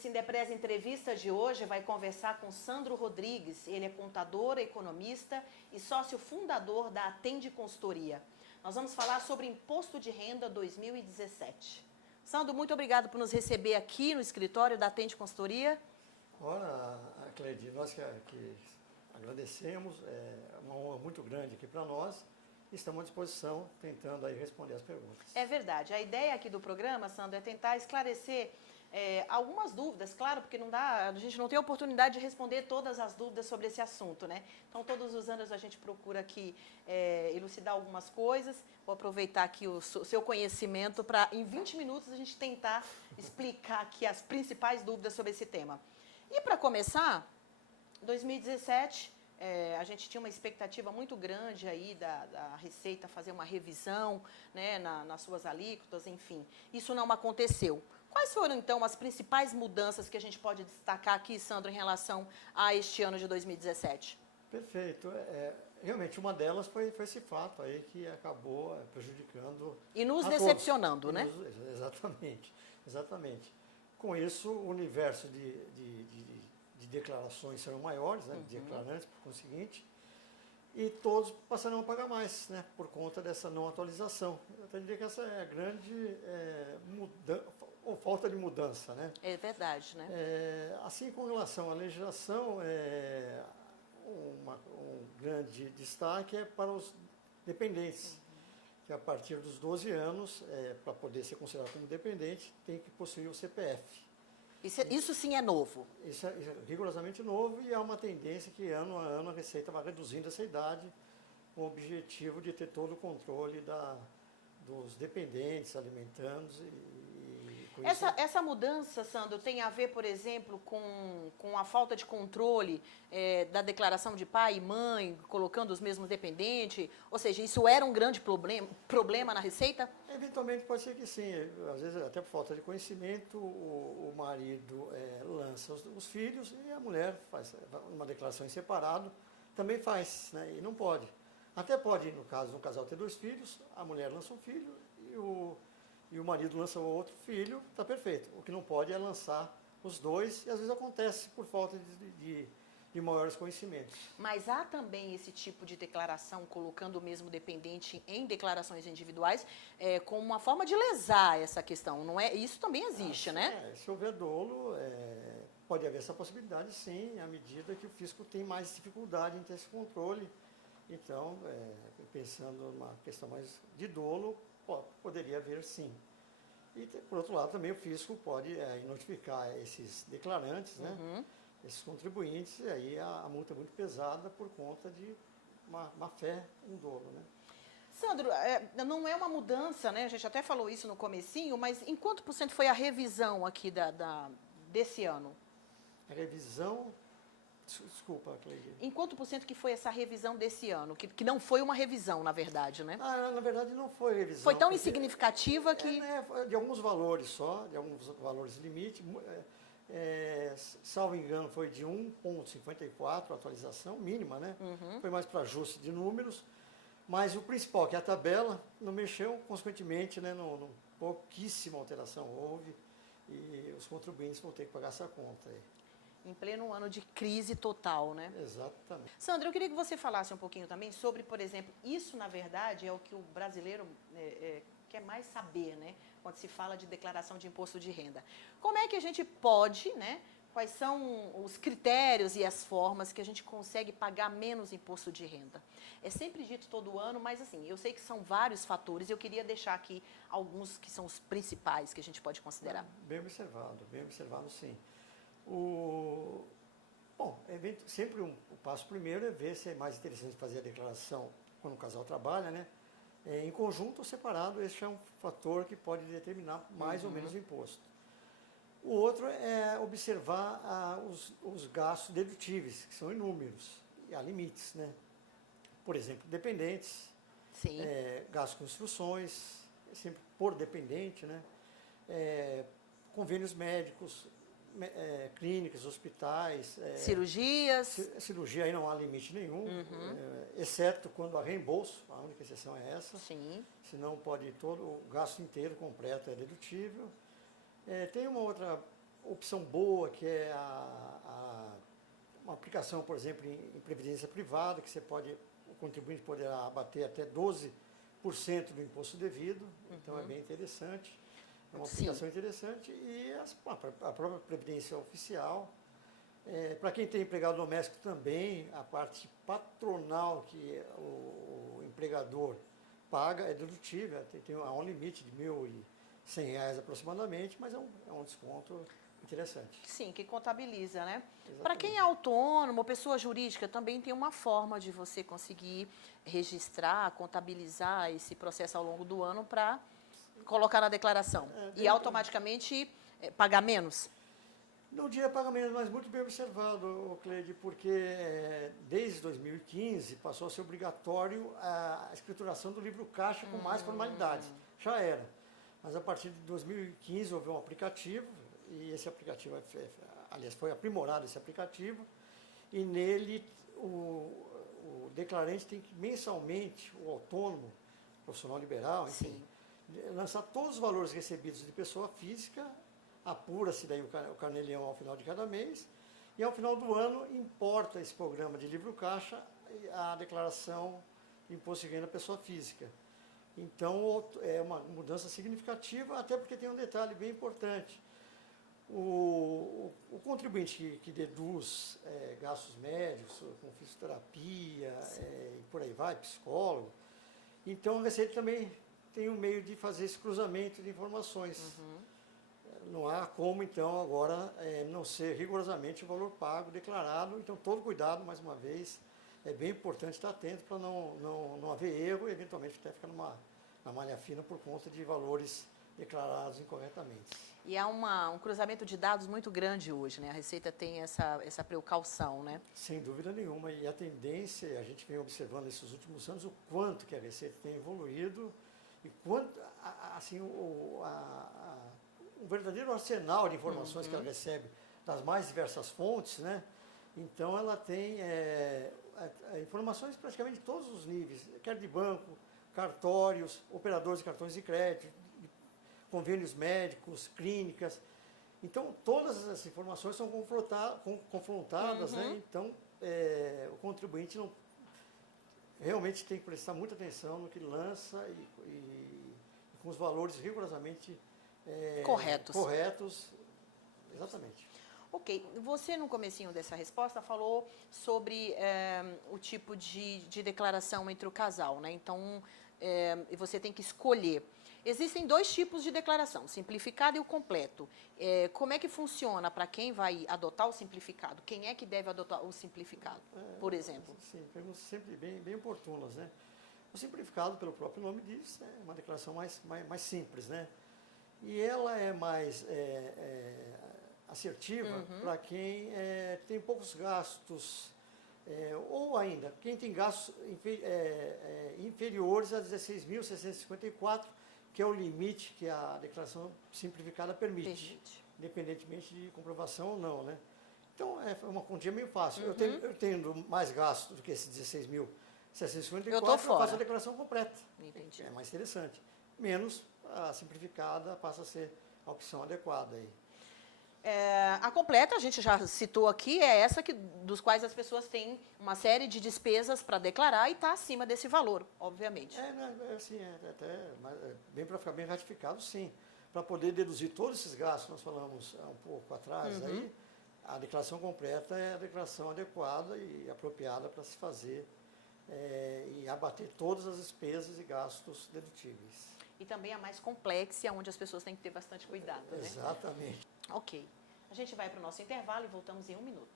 Sindepres Entrevista de hoje vai conversar com Sandro Rodrigues. Ele é contador, economista e sócio fundador da Atende Consultoria. Nós vamos falar sobre Imposto de Renda 2017. Sandro, muito obrigado por nos receber aqui no escritório da Atende Consultoria. Ora, Cleide, nós que agradecemos, é uma honra muito grande aqui para nós. Estamos à disposição, tentando aí responder as perguntas. É verdade. A ideia aqui do programa, Sandro, é tentar esclarecer algumas dúvidas, claro, porque a gente não tem a oportunidade de responder todas as dúvidas sobre esse assunto, né? Então, todos os anos a gente procura aqui elucidar algumas coisas. Vou aproveitar aqui o seu conhecimento para, em 20 minutos, a gente tentar explicar aqui as principais dúvidas sobre esse tema. E, para começar, 2017... a gente tinha uma expectativa muito grande aí da Receita fazer uma revisão, né, nas suas alíquotas, enfim. Isso não aconteceu. Quais foram, então, as principais mudanças que a gente pode destacar aqui, Sandro, em relação a este ano de 2017? Perfeito. Realmente, uma delas foi esse fato aí que acabou prejudicando e nos decepcionando, né? Exatamente. Com isso, o universo de declarações serão maiores, né, de declarantes, por conseguinte, e todos passarão a pagar mais, né, por conta dessa não atualização. Eu até diria que essa é a grande ou falta de mudança, né? É verdade, né? Assim, com relação à legislação, um grande destaque é para os dependentes, que a partir dos 12 anos, para poder ser considerado como dependente, tem que possuir o CPF. Isso sim é novo. Isso é rigorosamente novo e há uma tendência que ano a ano a Receita vai reduzindo essa idade com o objetivo de ter todo o controle dos dependentes alimentandos Essa mudança, Sandro, tem a ver, por exemplo, com a falta de controle da declaração de pai e mãe, colocando os mesmos dependentes? Ou seja, isso era um grande problema na Receita? Eventualmente pode ser que sim. Às vezes, até por falta de conhecimento, o marido lança os filhos e a mulher faz uma declaração em separado, também faz, né? E não pode. Até pode, no caso, um casal ter 2 filhos, a mulher lança um filho e o marido lança o outro filho, está perfeito. O que não pode é lançar os 2, e às vezes acontece por falta de maiores conhecimentos. Mas há também esse tipo de declaração, colocando o mesmo dependente em declarações individuais, como uma forma de lesar essa questão, não é? Isso também existe, né? Se houver dolo, pode haver essa possibilidade, sim, à medida que o fisco tem mais dificuldade em ter esse controle. Então, pensando numa questão mais de dolo, poderia haver sim. E, por outro lado, também o fisco pode notificar esses declarantes, né, esses contribuintes, e aí a multa é muito pesada por conta de má fé em dolo, né. Sandro, não é uma mudança, né? A gente até falou isso no comecinho, mas em quanto por cento foi a revisão aqui desse ano? A revisão... Desculpa, Cleide. Em quanto por cento que foi essa revisão desse ano? Que não foi uma revisão, na verdade, né? Na verdade, não foi revisão. Foi tão insignificativa que... de alguns valores só, de alguns valores limite. Salvo engano, foi de 1,54 a atualização mínima, né? Foi mais para ajuste de números. Mas o principal, que é a tabela, não mexeu, consequentemente, né? Pouquíssima alteração houve e os contribuintes vão ter que pagar essa conta aí. Em pleno ano de crise total, né? Exatamente. Sandra, eu queria que você falasse um pouquinho também sobre, por exemplo, isso, na verdade, é o que o brasileiro quer mais saber, né? Quando se fala de declaração de imposto de renda. Como é que a gente pode, né? Quais são os critérios e as formas que a gente consegue pagar menos imposto de renda? É sempre dito todo ano, mas assim, eu sei que são vários fatores e eu queria deixar aqui alguns que são os principais que a gente pode considerar. Bem observado sim. Sempre o passo primeiro é ver se é mais interessante fazer a declaração quando o casal trabalha, né? Em conjunto ou separado, esse é um fator que pode determinar mais ou menos o imposto. O outro é observar os gastos dedutíveis, que são inúmeros, e há limites, né? Por exemplo, dependentes, gastos com instruções, sempre por dependente, né? Convênios médicos, clínicas, hospitais. Cirurgia aí não há limite nenhum, exceto quando há reembolso, a única exceção é essa. Sim. Senão pode todo o gasto inteiro completo é dedutível. Tem uma outra opção boa, que é uma aplicação, por exemplo, em previdência privada, que o contribuinte poderá abater até 12% do imposto devido, então é bem interessante. É uma aplicação interessante. E a própria previdência oficial. Para quem tem empregado doméstico também, a parte patronal que o empregador paga é dedutível, há um limite de R$ 1.100 aproximadamente, mas é um desconto interessante. Sim, que contabiliza, né? Para quem é autônomo, pessoa jurídica, também tem uma forma de você conseguir registrar, contabilizar esse processo ao longo do ano para colocar na declaração e automaticamente pagar menos. Não diria pagamento, mas muito bem observado, Cleide, porque desde 2015 passou a ser obrigatório a escrituração do livro caixa com mais formalidades. Já era. Mas a partir de 2015 houve um aplicativo, e esse aplicativo, aliás, foi aprimorado esse aplicativo, e nele o declarante tem que mensalmente, o autônomo, profissional liberal, enfim, lançar todos os valores recebidos de pessoa física, apura-se daí o carnê-leão ao final de cada mês, e ao final do ano importa esse programa de livro caixa a declaração de imposto de renda pessoa física. Então é uma mudança significativa, até porque tem um detalhe bem importante. O contribuinte que deduz gastos médicos, com fisioterapia, e por aí vai, psicólogo, então a Receita também tem um meio de fazer esse cruzamento de informações. Não há como, então, agora não ser rigorosamente o valor pago, declarado. Então, todo cuidado, mais uma vez, é bem importante estar atento para não haver erro e, eventualmente, até ficar na malha fina por conta de valores declarados incorretamente. E há um cruzamento de dados muito grande hoje, né? A Receita tem essa precaução, né? Sem dúvida nenhuma. E a tendência, a gente vem observando nesses últimos anos, o quanto que a Receita tem evoluído e quanto, assim, um verdadeiro arsenal de informações que ela recebe das mais diversas fontes, né? Então ela tem informações praticamente de todos os níveis, quer de banco, cartórios, operadores de cartões de crédito, convênios médicos, clínicas. Então todas essas informações são confrontadas, né? Então o contribuinte realmente tem que prestar muita atenção no que lança e com os valores rigorosamente corretos, exatamente. Ok, você no comecinho dessa resposta falou sobre o tipo de declaração entre o casal, né? Então, você tem que escolher. Existem dois tipos de declaração, simplificado e o completo. Como é que funciona para quem vai adotar o simplificado? Quem é que deve adotar o simplificado, por exemplo? Sim, perguntas sempre bem oportunas, né? O simplificado, pelo próprio nome diz, é uma declaração mais simples, né? E ela é mais assertiva para quem tem poucos gastos, ou ainda, quem tem gastos inferiores a 16.654, que é o limite que a declaração simplificada permite, independentemente de comprovação ou não, né? Então, é uma quantia meio fácil. Eu tendo mais gastos do que esses 16.654, eu faço a declaração completa. Entendi. É mais interessante. Menos a simplificada passa a ser a opção adequada aí. A completa, a gente já citou aqui, é essa dos quais as pessoas têm uma série de despesas para declarar e está acima desse valor, obviamente. Bem para ficar bem ratificado, sim. Para poder deduzir todos esses gastos, nós falamos há um pouco atrás, aí, a declaração completa é a declaração adequada e apropriada para se fazer e abater todas as despesas e gastos dedutíveis. E também a mais complexa, onde as pessoas têm que ter bastante cuidado, né? Exatamente. Ok. A gente vai para o nosso intervalo e voltamos em 1 minuto.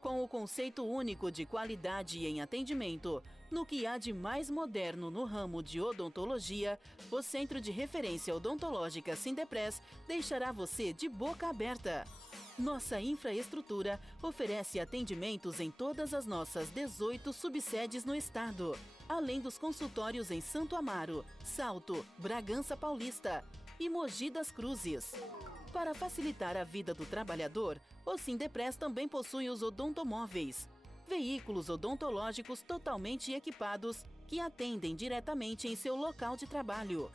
Com o conceito único de qualidade em atendimento, no que há de mais moderno no ramo de odontologia, o Centro de Referência Odontológica Sindepres deixará você de boca aberta. Nossa infraestrutura oferece atendimentos em todas as nossas 18 subsedes no estado, além dos consultórios em Santo Amaro, Salto, Bragança Paulista e Mogi das Cruzes. Para facilitar a vida do trabalhador, o Sindepres também possui os odontomóveis, veículos odontológicos totalmente equipados que atendem diretamente em seu local de trabalho.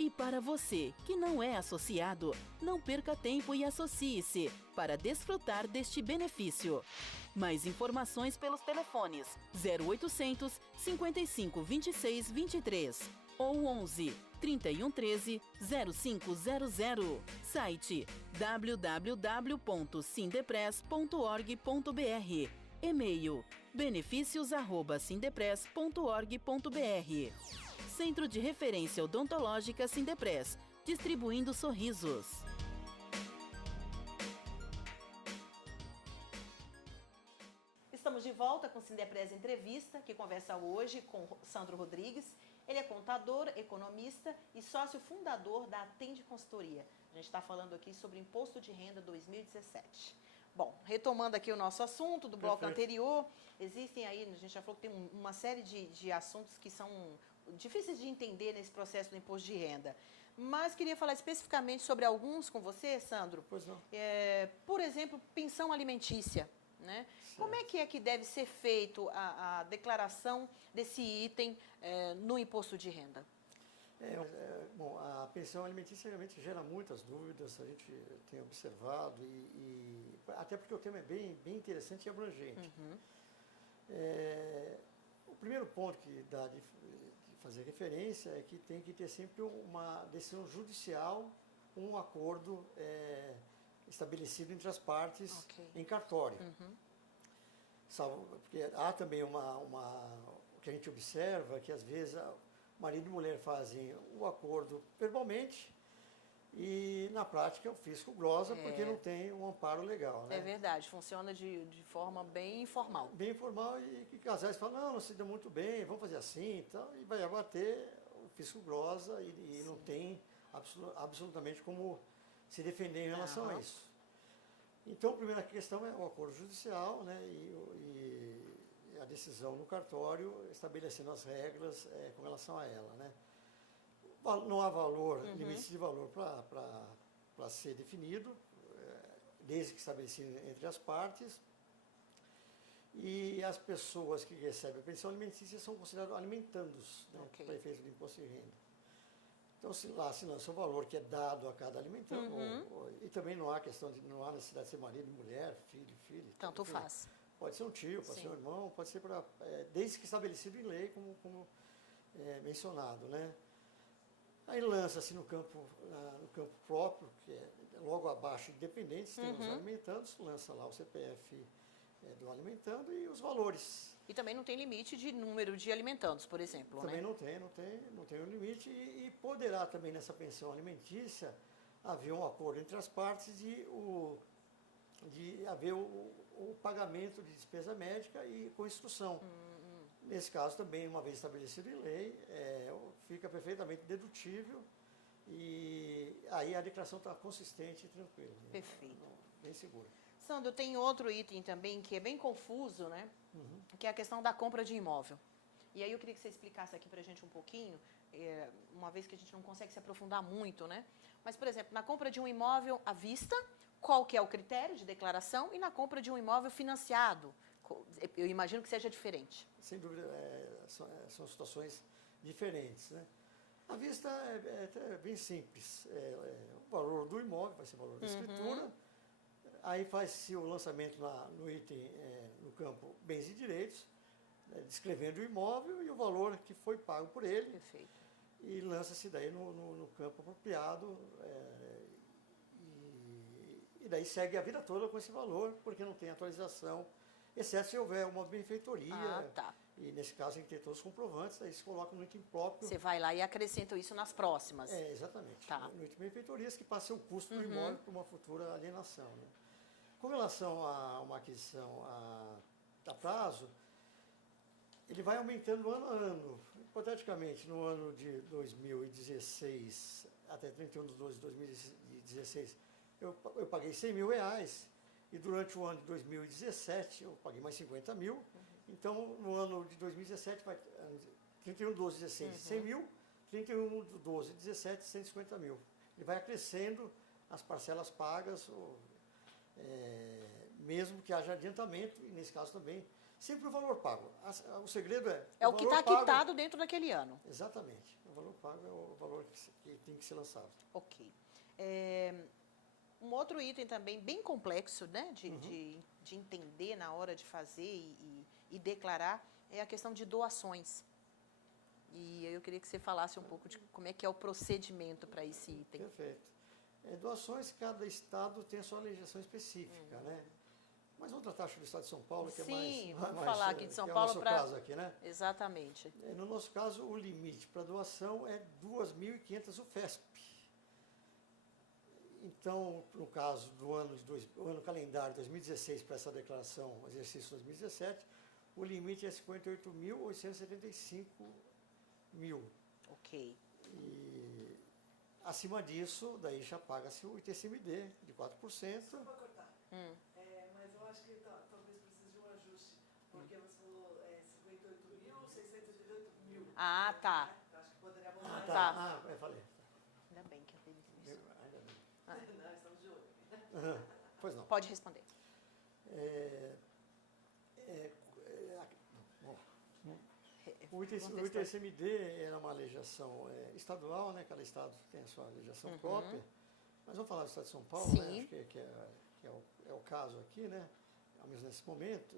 E para você que não é associado, não perca tempo e associe-se para desfrutar deste benefício. Mais informações pelos telefones 0800 55 26 23 ou 11 31 13 0500. Site www.sindepress.org.br. E-mail benefícios@sindepress.org.br. Centro de Referência Odontológica Sindepress, distribuindo sorrisos. Estamos de volta com o Sindepress Entrevista, que conversa hoje com Sandro Rodrigues. Ele é contador, economista e sócio fundador da Atende Consultoria. A gente está falando aqui sobre Imposto de Renda 2017. Bom, retomando aqui o nosso assunto do bloco anterior, existem aí, a gente já falou que tem uma série de assuntos que são difíceis de entender nesse processo do imposto de renda. Mas queria falar especificamente sobre alguns com você, Sandro. Pois não. Por exemplo, pensão alimentícia. Né? Como é que deve ser feito a declaração desse item no imposto de renda? Bom, a pensão alimentícia realmente gera muitas dúvidas, a gente tem observado, até porque o tema é bem interessante e abrangente. Uhum. O primeiro ponto que dá de fazer referência é que tem que ter sempre uma decisão judicial, um acordo estabelecido entre as partes em cartório. Uhum. Porque há também o que a gente observa, que às vezes marido e mulher fazem o acordo verbalmente e na prática o fisco glosa porque não tem um amparo legal. Né? É verdade, funciona de forma bem informal. Bem informal e que casais falam, não se deu muito bem, vamos fazer assim e vai abater o fisco glosa e não tem absolutamente como se defender em relação a isso. Então, a primeira questão é o acordo judicial, né, e a decisão no cartório estabelecendo as regras com relação a ela. Né. Não há valor, limite de valor para ser definido, desde que estabelecido entre as partes. E as pessoas que recebem a pensão alimentícia são consideradas alimentandos, né, para efeito do imposto de renda. Então, se lança o valor que é dado a cada alimentando, e também não há necessidade de ser marido, mulher, filho. Tanto faz. Pode ser um tio, pode ser um irmão, pode ser desde que estabelecido em lei, como mencionado, né? Aí lança-se no campo próprio, que é logo abaixo de dependentes, tem os alimentandos, lança lá o CPF do alimentando e os valores. E também não tem limite de número de alimentandos, por exemplo, também né? não tem um limite e poderá também nessa pensão alimentícia haver um acordo entre as partes de haver o pagamento de despesa médica e com instrução. Nesse caso também, uma vez estabelecido em lei, fica perfeitamente dedutível e aí a declaração está consistente e tranquila. Perfeito. Bem segura. Sandro, tem outro item também que é bem confuso, né? Que é a questão da compra de imóvel. E aí eu queria que você explicasse aqui para a gente um pouquinho, uma vez que a gente não consegue se aprofundar muito, né? Mas, por exemplo, na compra de um imóvel à vista, qual que é o critério de declaração? E na compra de um imóvel financiado, eu imagino que seja diferente. Sem dúvida, são situações diferentes, né? À vista é bem simples. O valor do imóvel vai ser o valor da escritura. Aí faz-se o lançamento no item, no campo bens e direitos, descrevendo o imóvel e o valor que foi pago por ele. Perfeito. E lança-se daí no campo apropriado e daí segue a vida toda com esse valor, porque não tem atualização, exceto se houver uma benfeitoria. E nesse caso tem que ter todos os comprovantes, aí se coloca no item próprio. Você vai lá e acrescenta isso nas próximas. Exatamente. No item benfeitorias que passa o custo do imóvel para uma futura alienação. Né? Com relação a uma aquisição a prazo, ele vai aumentando ano a ano. Hipoteticamente, no ano de 2016, até 31 de 12 de 2016, eu paguei R$100 mil, e durante o ano de 2017 eu paguei mais 50 mil. Então, no ano de 2017, 31 de 12 de 16, 100 mil, 31 de 12 de 17, 150 mil. Ele vai acrescendo as parcelas pagas, mesmo que haja adiantamento, e nesse caso também, Sempre o valor pago. O segredo é... É o que valor está pago- quitado dentro daquele ano. Exatamente. O valor pago é o valor que tem que ser lançado. Ok. Um outro item também bem complexo, né, de entender na hora de fazer e declarar é a questão de doações. E eu queria que você falasse um pouco de como é que é o procedimento para esse item. Perfeito. Doações, cada estado tem a sua legislação específica, né? Mas vamos tratar do estado de São Paulo, que Sim, é mais... vamos falar aqui de São que Paulo é o nosso pra- caso aqui, né? Exatamente. No nosso caso, o limite para doação é 2.500 UFESP. Então, no caso do o ano calendário 2016 para essa declaração, exercício 2017, o limite é 58.875 mil. Ok. E acima disso, daí já paga-se o ITCMD de 4%. Só para cortar. Mas eu acho que talvez precise de um ajuste, porque você falou 58.688 mil. Ah, tá. Né? Eu acho que poderia mudar. Tá. Eu falei. Ainda bem que eu tenho isso. Ainda bem. Não, estamos de olho. Pois não. Pode responder. O ITCMD era uma legislação estadual, né? Cada estado tem a sua legislação própria. Mas vamos falar do estado de São Paulo, né? Sim. Acho que é o caso aqui, né? Ao menos nesse momento.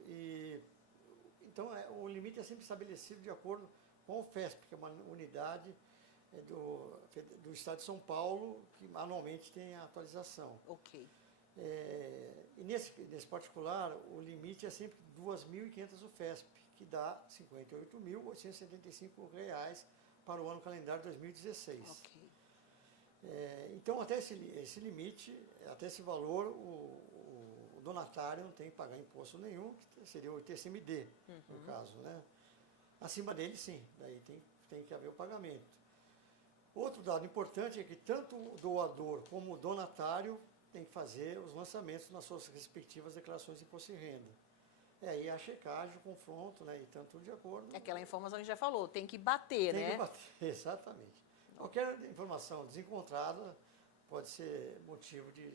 Então, o limite é sempre estabelecido de acordo com o FESP, que é uma unidade do estado de São Paulo, que anualmente tem a atualização. Ok. E nesse particular, o limite é sempre 2.500 UFESP, que dá R$ 58.875 para o ano calendário 2016. Ok. Então, até esse limite, até esse valor, o donatário não tem que pagar imposto nenhum, que seria o ITCMD, no caso, né? Acima dele, sim, daí tem que haver o pagamento. Outro dado importante é que tanto o doador como o donatário tem que fazer os lançamentos nas suas respectivas declarações de imposto de renda. Aí a checagem, o confronto, né, e tanto de acordo. É aquela informação que a gente já falou, tem que bater, Tem né? que bater, exatamente. Qualquer informação desencontrada pode ser motivo de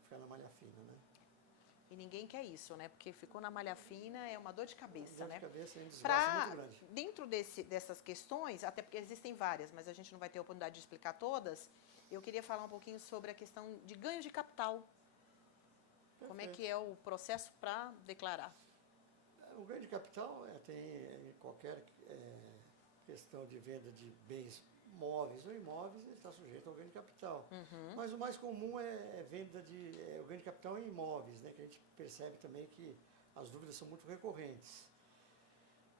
ficar na malha fina, né? E ninguém quer isso, né? Porque ficou na malha fina, é uma dor de cabeça, Dor né? de cabeça é um desgaste muito grande. Dentro dessas questões, até porque existem várias, mas a gente não vai ter a oportunidade de explicar todas, eu queria falar um pouquinho sobre a questão de ganho de capital. Como é que é o processo para declarar? O ganho de capital tem qualquer questão de venda de bens móveis ou imóveis, ele está sujeito ao ganho de capital. Mas o mais comum é venda o ganho de capital em imóveis, né, que a gente percebe também que as dúvidas são muito recorrentes.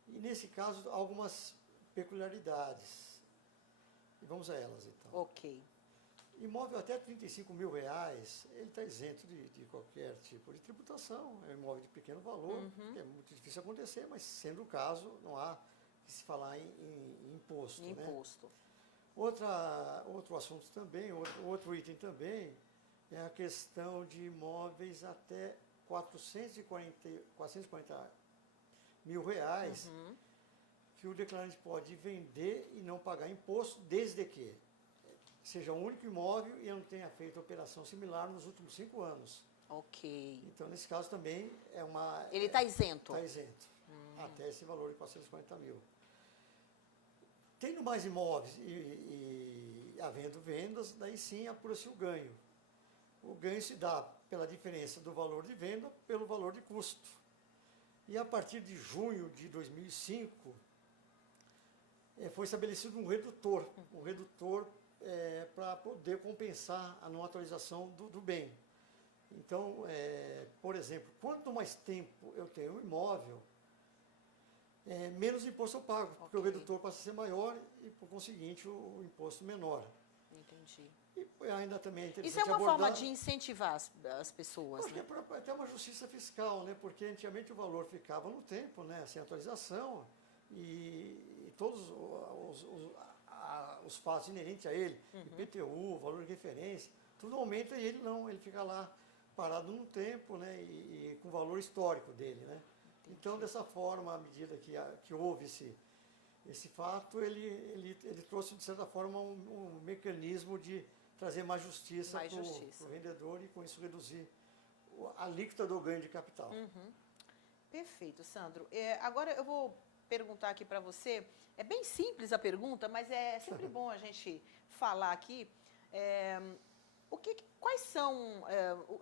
E nesse caso, algumas peculiaridades. E vamos a elas, então. Ok. Imóvel até R$35 mil, ele está isento de qualquer tipo de tributação. É um imóvel de pequeno valor, que é muito difícil acontecer, mas sendo o caso, não há que se falar em imposto. Imposto. Né? Outro assunto também, outro item também, é a questão de imóveis até 440 mil reais, que o declarante pode vender e não pagar imposto, desde que seja um único imóvel e não tenha feito operação similar nos últimos 5 anos. Ok. Então, nesse caso também é uma... Ele está isento. Está isento, até esse valor de 440 mil. Tendo mais imóveis e havendo vendas, daí sim apura-se o ganho. O ganho se dá pela diferença do valor de venda pelo valor de custo. E a partir de junho de 2005, foi estabelecido um redutor para poder compensar a não atualização do bem. Então, por exemplo, quanto mais tempo eu tenho um imóvel, menos imposto eu pago, porque o redutor passa a ser maior e, por conseguinte, o imposto menor. Entendi. E ainda também é interessante Isso é uma abordar, forma de incentivar as pessoas, porque né? é até uma justiça fiscal, né? Porque antigamente o valor ficava no tempo, né? Sem atualização, e todos os fatos inerentes a ele, IPTU, valor de referência, tudo aumenta e ele não, ele fica lá parado no tempo, né? E com o valor histórico dele, né? Então, dessa forma, à medida que houve esse fato, ele trouxe, de certa forma, um mecanismo de trazer mais justiça para o vendedor e, com isso, reduzir a alíquota do ganho de capital. Perfeito, Sandro. Agora eu vou perguntar aqui para você, é bem simples a pergunta, mas é sempre bom a gente falar aqui. Quais são,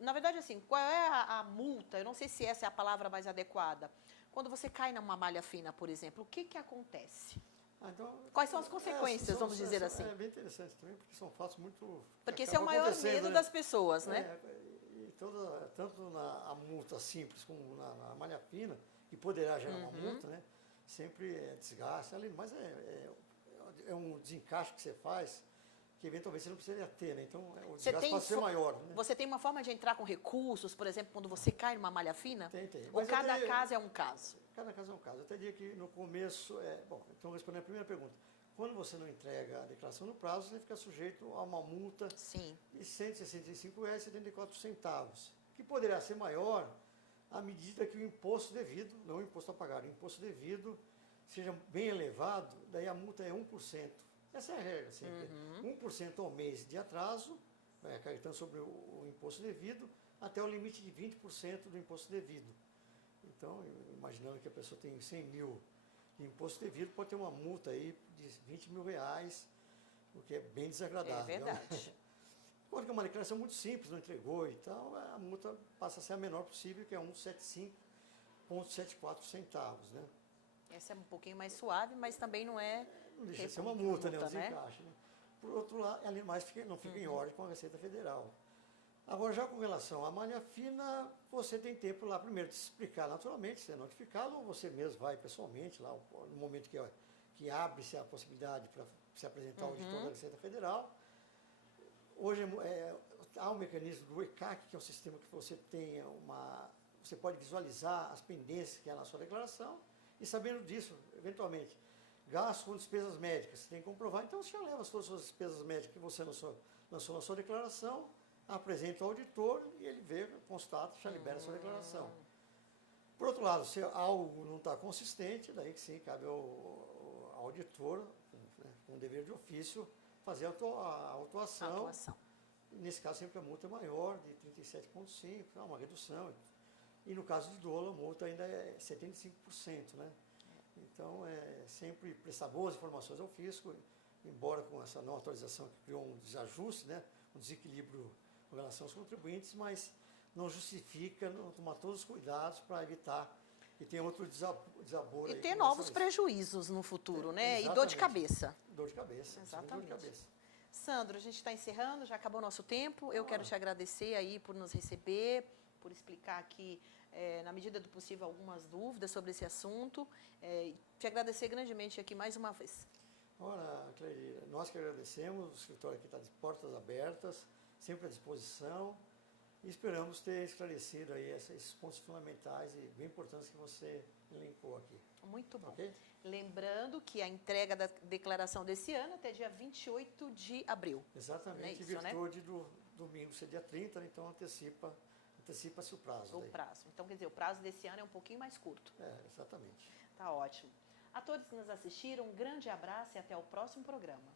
na verdade, assim, qual é a multa? Eu não sei se essa é a palavra mais adequada. Quando você cai numa malha fina, por exemplo, o que acontece? Então, Quais são as consequências, vamos dizer assim? É bem interessante também, porque são fatos muito... Porque esse é o maior medo das pessoas, né? E tanto a multa simples como na malha fina, que poderá gerar uma multa, né? Sempre é desgaste, mas é um desencaixe que você faz que eventualmente você não precisaria ter, né? Então o desgaste pode ser maior. Né? Você tem uma forma de entrar com recursos, por exemplo, quando você cai numa malha fina? Tem. Ou cada caso é um caso? Cada caso é um caso. Eu até diria que no começo, bom, então respondendo a primeira pergunta, quando você não entrega a declaração no prazo, você fica sujeito a uma multa Sim. de R$ 165,74, que poderá ser maior à medida que o imposto devido, não o imposto a pagar, o imposto devido seja bem elevado, daí a multa é 1%. Essa é a regra sempre. 1% ao mês de atraso, acarretando sobre o imposto devido, até o limite de 20% do imposto devido. Então, imaginando que a pessoa tem 100 mil de imposto devido, pode ter uma multa aí de R$ 20 mil, o que é bem desagradável. É verdade. Quando é uma declaração muito simples, não entregou e tal, a multa passa a ser a menor possível, que é 175,74 centavos, né? Essa é um pouquinho mais suave, mas também não é... Não deixa de ser uma multa, né? Um desencaixe, né? Por outro lado, além mais, não fica em ordem com a Receita Federal. Agora, já com relação à malha fina, você tem tempo lá, primeiro, de se explicar naturalmente, ser notificado, ou você mesmo vai pessoalmente lá, no momento que abre-se a possibilidade para se apresentar ao auditor da Receita Federal. Hoje há um mecanismo do ECAC, que é um sistema que você tem você pode visualizar as pendências que há na sua declaração, e sabendo disso, eventualmente, gastos com despesas médicas, você tem que comprovar, então você já leva todas as suas despesas médicas que você lançou na sua declaração, apresenta ao auditor e ele vê, constata, já libera a sua declaração. Por outro lado, se algo não está consistente, daí que sim, cabe ao auditor, né, com o dever de ofício, fazer a autuação. Nesse caso, sempre a multa é maior, de 37,5%, é uma redução. E no caso de dolo, a multa ainda é 75%, né? Então, é sempre prestar boas informações ao fisco, embora com essa nova atualização que criou um desajuste, né? Um desequilíbrio com relação aos contribuintes, mas não justifica não tomar todos os cuidados para evitar que tenha outro desaboro. E ter novos prejuízos no futuro, né? Exatamente. E dor de cabeça. Dor de cabeça. Exatamente. Dor de cabeça. Sandro, a gente está encerrando, já acabou o nosso tempo. Eu quero te agradecer aí por nos receber, por explicar aqui, na medida do possível, algumas dúvidas sobre esse assunto. Te agradecer grandemente aqui mais uma vez. Ora, Cleide, nós que agradecemos, o escritório aqui está de portas abertas, sempre à disposição, e esperamos ter esclarecido aí esses pontos fundamentais e bem importantes que você elencou aqui. Muito bom. Okay? Lembrando que a entrega da declaração desse ano até dia 28 de abril. Exatamente, em virtude do domingo ser dia 30, então antecipa-se o prazo. O prazo. Então, quer dizer, o prazo desse ano é um pouquinho mais curto. Exatamente. Tá ótimo. A todos que nos assistiram, um grande abraço e até o próximo programa.